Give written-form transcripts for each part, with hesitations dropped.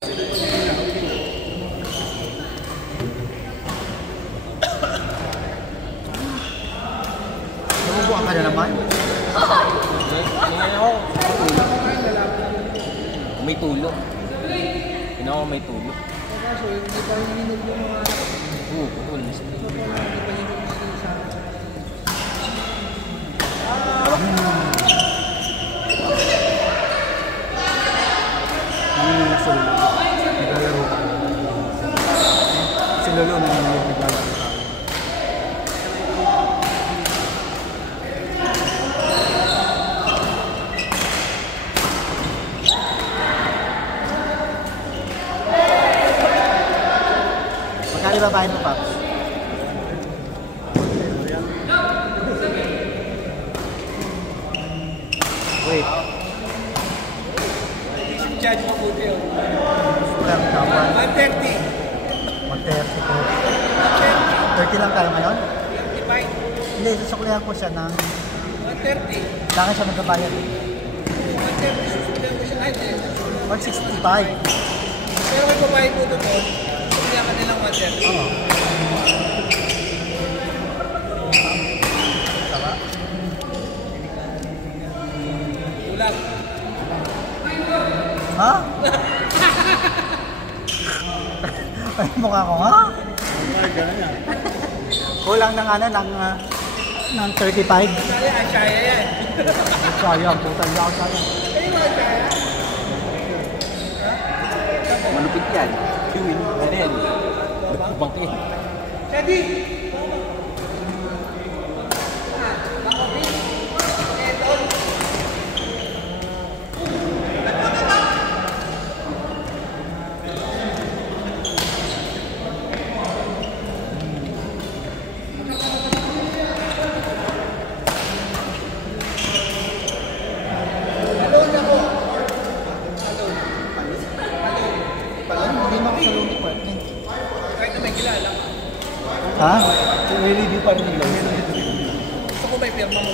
Nabubuan ka na naman? May tulo. Tingnan ko may tulo. Kaso hindi pa rin hinog yung mga... Oo, putol. Naglalaro ka. Si Lolo naglalaro ka. Magkali ba bahay mo, Paps? Wait. Charge mo buti yun. Super kawan. 130. 130 po. 30 lang tayo ngayon? 35. Hindi, susuklihan ko siya ng... 130. Saan siya magbabayad? 130 susundan mo siya. Ay, 165. pero kung babayad mo doon, susundan ka nilang 130. Oo. Tama? Ulang. Ha? Ay, mukha ko, ha? Kulang ng ano, ng 35. Kaya yan. Sayang, putang lang, sayang. Ay, mga kaya. Malupit yan. Kiwin. Ano yan? Bangkin. Jadi. Hindi mo ako sa loan department. Kahit na may kilala. Ha? I-review pa rin nila. Gusto ko may pirma mo.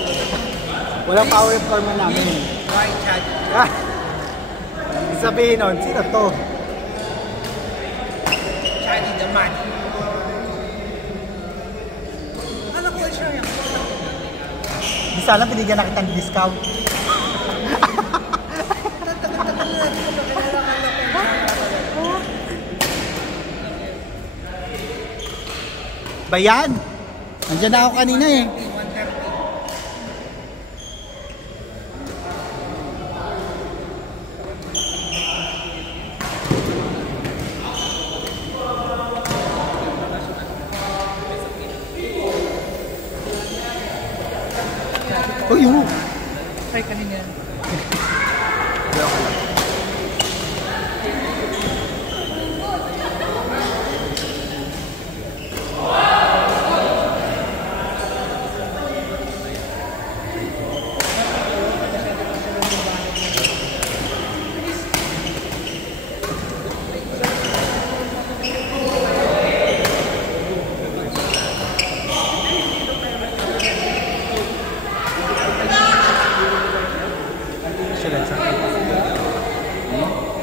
Walang power of karma namin. Why charge? Ah! Sabihin nun, sino to? Charlie the man. Ano ko siya yan? Di sana binigyan na kitang discount. Bayan! Nandiyan na ako kanina eh. 130. Uy, yun! Ay, kanina.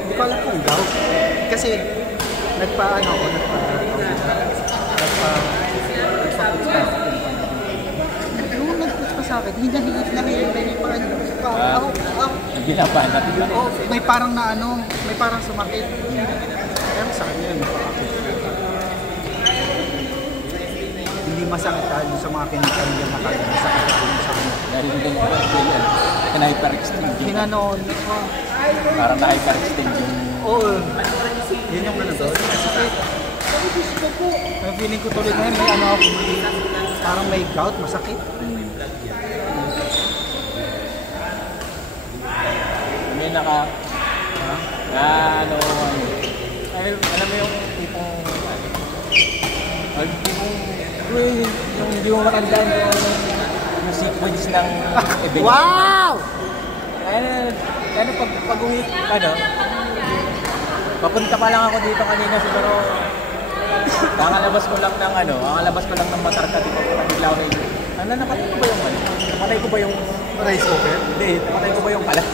Hindi ko alam kung daw. Kasi nagpa-ano ako, Yung nag-push pa sa akin, hinahigit na ngayon na yung parang Hindi na pa. oh, may parang na ano, may parang sumakit. Kaya sa kanya yun. Hindi masakit dahil sa mga chemical yung nakagawa sa kanya. Dahil hindi ko yan. Na-hyper-extend yun. Hinanon. Parang na-hyper-extend yun. Oo. Yun yung ano doon. Masakit. Ang feeling ko tuloy ngayon, may ano ako, parang may gout, masakit. May naka... ano... Ay, alam mo yung tipong... yung hindi mo matandaan yung sequence ng event. Wow! Ano pag uwi, papunta pa lang ako dito kanina siguro. Kakalabas ko lang ng Matarka dito bigla ako na napatay ko ba yung napatay ko ba yung Rice cooker? hindi, napatay ko ba yung kalat?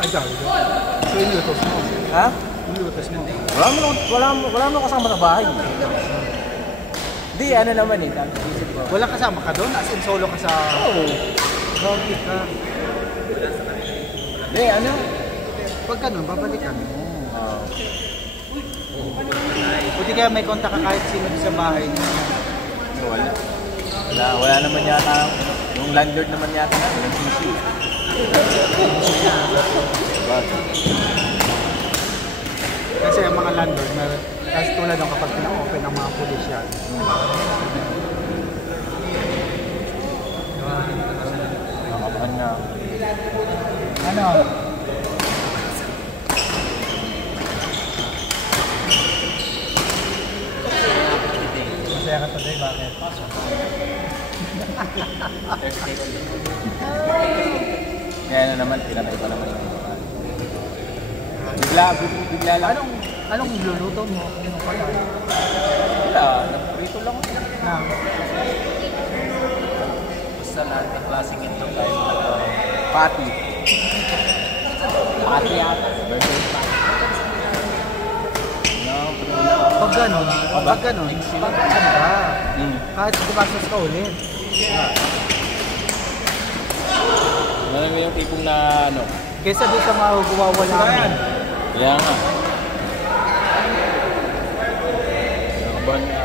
Ay, dami. So, yun ito. Ha? Nilutas mo. Wala mo kasama sa bahay. Hindi, ano naman eh. Isip ko. Wala kasama ka doon? As in solo ka sa... Oo. Grabe ka. Hindi, ano? Pag ganun, babalikan mo. Oo. Buti kaya may kontak ka kahit sino sa bahay niya. Wala naman yata. Yung landlord naman yata na. Walang sisi. Kasi ang mga landlord, kasi tulad ng kapag pina-open ang mga pulis yan. Nakakabahan nga. Ano? Masaya ka today, bakit? Kaya na naman, pinatay pa naman yung mga. Bigla lang. Anong luluto mo? Anong pala? Wala, nagprito lang ako. Nang? Basta lahat ng klaseng ito tayo pati. Pati yata. Birthday pati. Pag gano'n, kahit gumastos ka ulit. Alam mo yung tipong na ano? Kesa doon sa mga guwawala mo. Kaya nga. Nakabahan nga.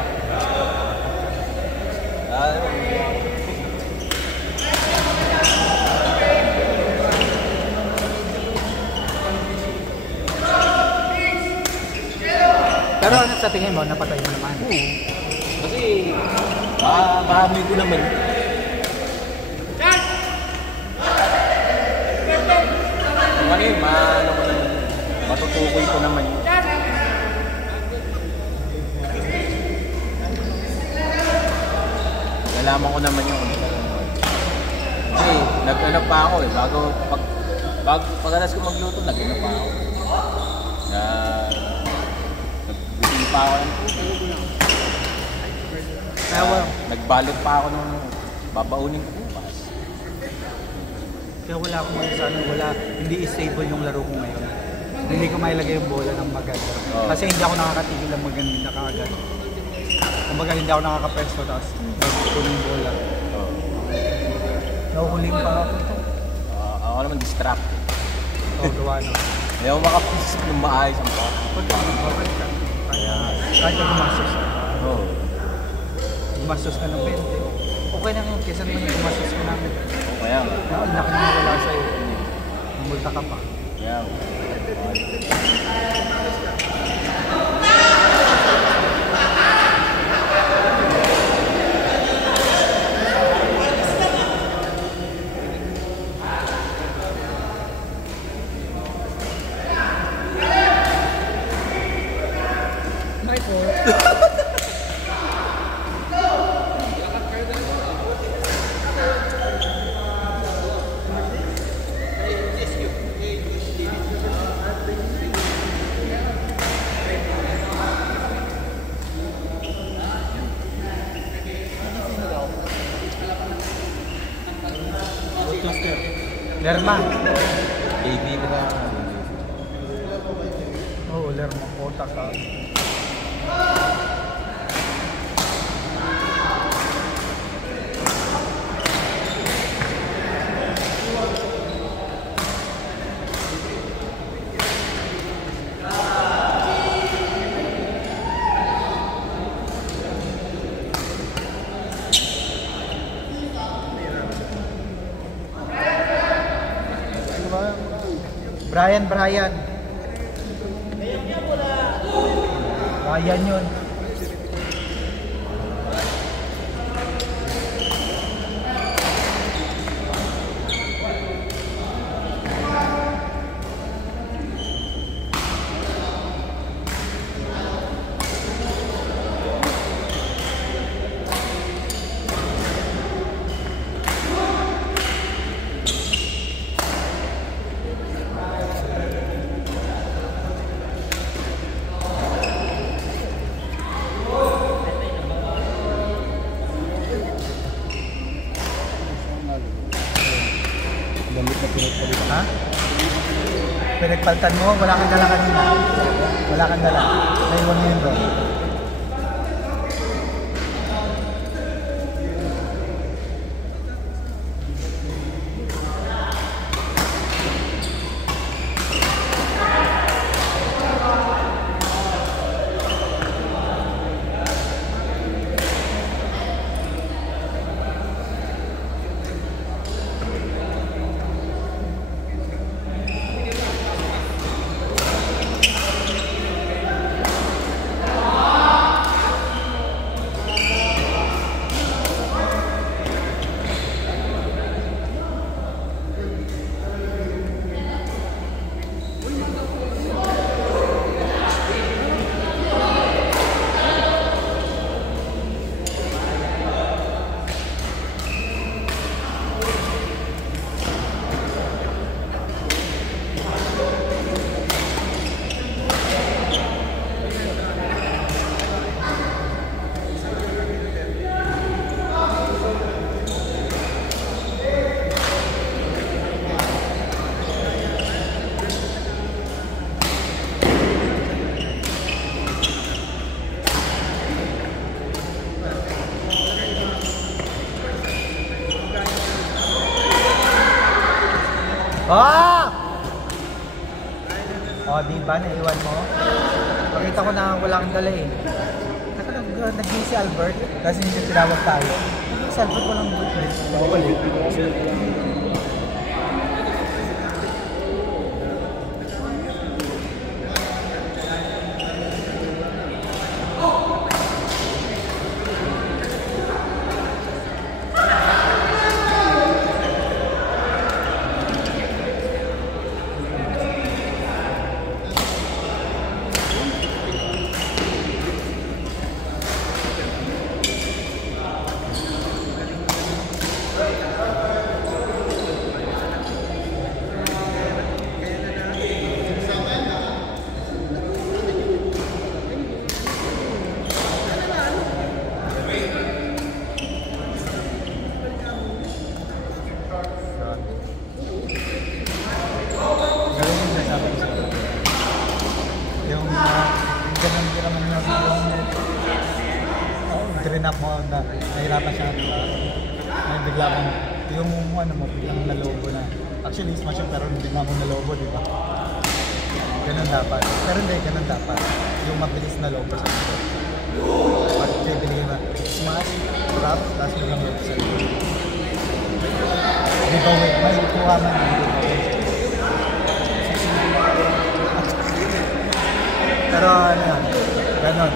Pero ano sa tingin mo, napatay mo naman? Kasi, mahamay ko naman. Ano yun, matutukoy ko naman yun. Nalaman ko naman yung kasi, nag-ano pa ako eh, pag-alas ko magluto, nag-ano pa ako. Nag-buting pa ako ng nagbalot pa ako nung babaunin ko bukas. Kaya wala akong hindi stable yung laro ko ngayon. Hindi ko mailagay yung bola ng maganda. Oh. Kasi hindi ako nakakatigil ng maganda kaagad. Kumbaga hindi ako nakakapesto tapos nagpupunin yung bola. Oh. Nahuhuling pa ako. Ako naman distracted. Oo, gawa na. Hindi ako makapisip ng maayos ang pa. Kahit na gumastos ka. Oo. Gumastos ka ng 20. Okay na yun, kesa naman yung gumastos ka namin. Kaya nga. Ang laki na wala sa'yo. Mamulta ka pa. Kaya nga. Lerma. AB ko na. Oo, Lerma. Kota ka. Brian. Brian yun. paltan mo, wala kang dala kanina. Wala kang dala. Naiwan mo yun doon. Ah! O, di ba? Naiwan mo? Pakita ko na wala kang dala eh. Nag-gay si Albert, kasi hindi tinawag tayo. Si Albert walang bootleg. Bawalik. Rinap mo na nahirapan siya may bigla mong yung ano mo biglang nalobo na actually smash yung pero bigla mong nalobo, di ba? Ganun dapat, pero hindi, ganun dapat yung mabilis na lobo sa ito pag bibili na smash, drop, tapos biglang lobo sa ito di ba wait, may kuha man pero ano yan, ganun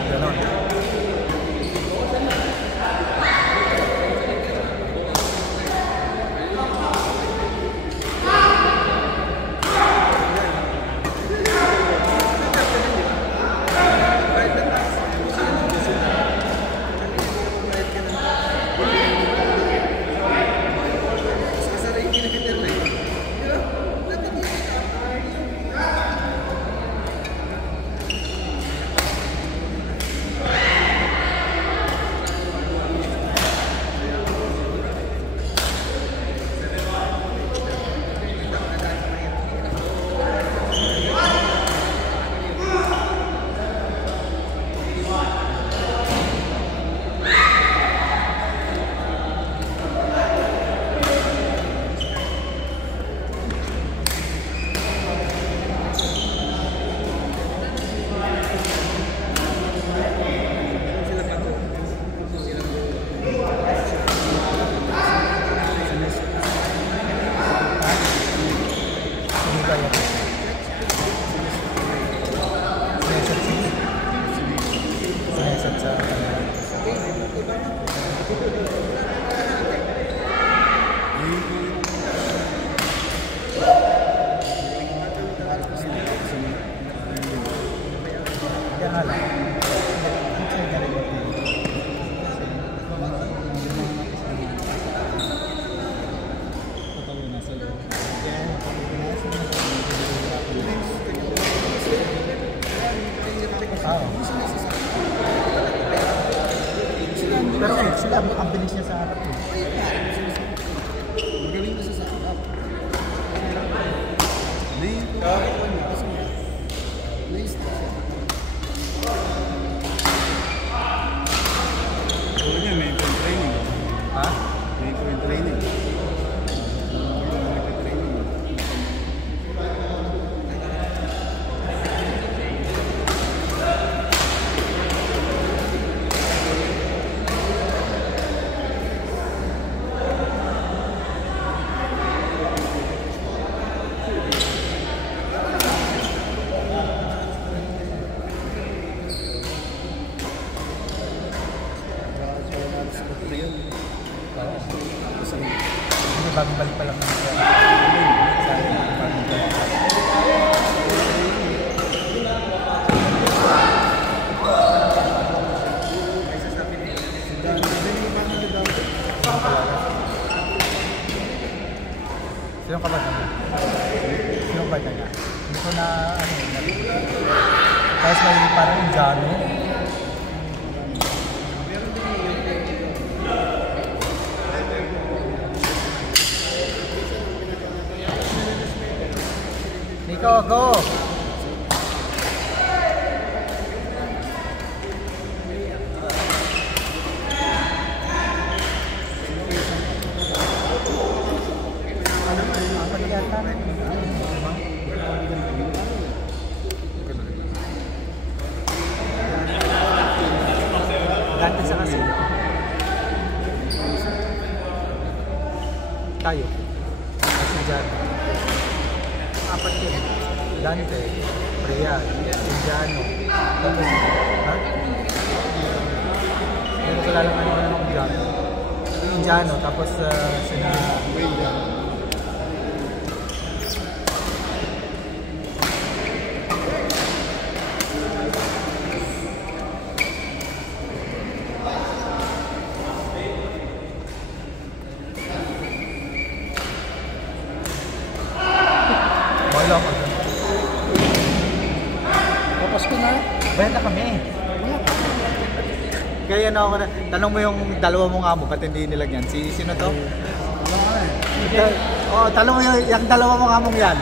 Pero sila, ang bilis niya sa harap eh. Magaling na siya sa harap. bagong balik pa lang naman sa bagong balik. Sino ka ba niya? Sino ba niya? Hindi ko na narinig. Tapos may parang Indiano. Nico, go! Dante sa kasi. Tayo. Kasi dyan. Apat yun. Dante, Priya, Indiano. Tapos, ha? Hindi ko lalang ano ng Indiano. Indiano, tapos sina Indiano. Wala ko dyan. Tapos ko na. Benta kami. Kaya ano ako na, tanong mo yung dalawa mong amo, ba't hindi nilagyan? Sino to? Oo, tanong mo yung dalawa mong among yan.